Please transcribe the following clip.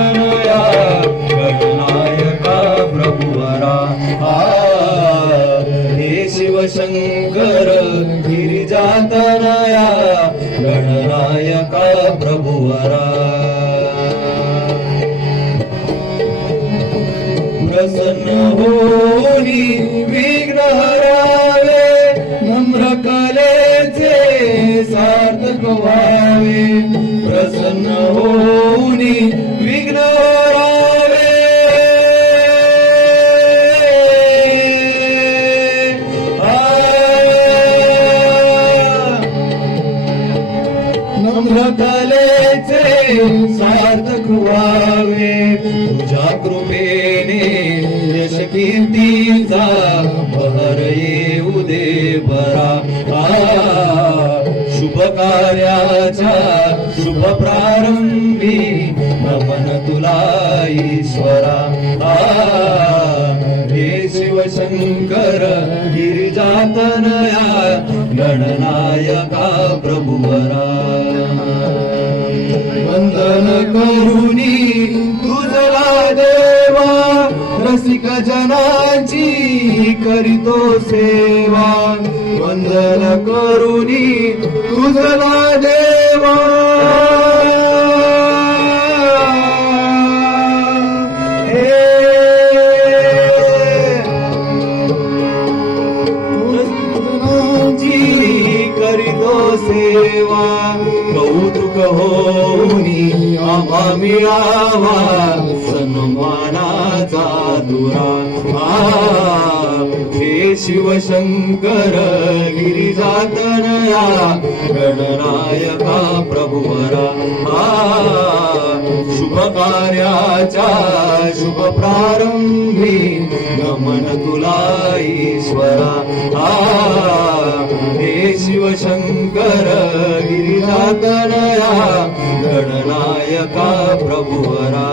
तनया गणनायका प्रभुवरा हे शिवशंकर गिरिजातनया गणनायका प्रभुवरा प्रसन्न होनी विघ्न हरावे नम्र कलेचे सार्थक व्हावे प्रसन्न होनी विघ्न हरावे नम्र कलेचे सार्थक व्हावे तुझ्या कृपेने यश कीर्तीचा बहर येऊ दे बरा शुभ कार्याच्या शुभ प्रारंभी नमन तुला ईश्वरा हे शिवशंकर गिरिजातनया गणनायका प्रभुवरा वंदन करुणी तुझला देवा रसिक जनाची करीतो सेवा वंदन करुणी तुझला देवा करीतो सेवा कौतुक होनी आम्हा मिळावा सन्मानाचा दुरा हे शिवशंकर गिरिजातनया गणनायका प्रभुवरा शुभ कार्याच्या शुभ प्रारंभी नमन तुला ईश्वरा हे शिवशंकर गिरिजातनया गणनायका प्रभुवरा